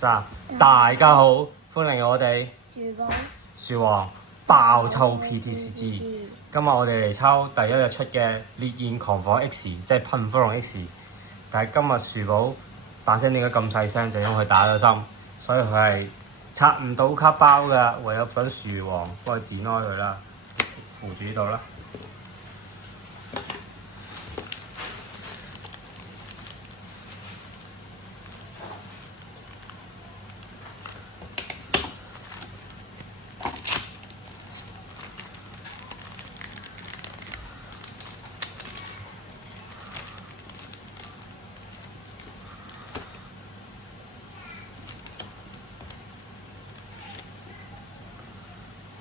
大家好，歡迎我哋樹王爆抽 PTCG。今日我哋嚟抽第一日出嘅烈焰狂火 X， 即係噴火龍 X。但係今日樹寶把聲點解咁細聲？就因為佢打咗針，所以佢係拆唔到卡包㗎，唯有等樹王幫佢剪開佢啦，扶住呢度啦。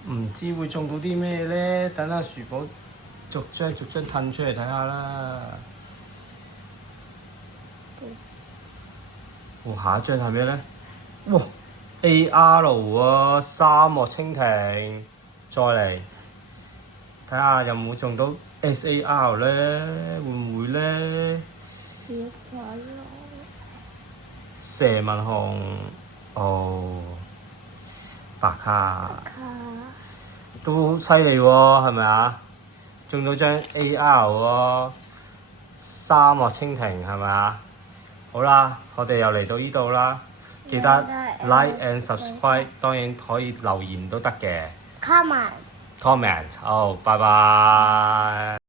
唔知會中到啲咩咧？等下樹寶逐張褪出嚟睇下啦。哇！下一張係咩咧？哇 ！AR 喎，沙漠蜻蜓。再嚟睇下有冇中到 SAR 咧？會唔會咧？小火龍、蛇紋熊，哦，白卡。都犀利喎，係咪啊？中到張 AR 喎，沙漠蜻蜓係咪啊？好啦，我哋又嚟到呢度啦，記得 like and subscribe， 當然可以留言都得嘅。comment， 好，拜拜。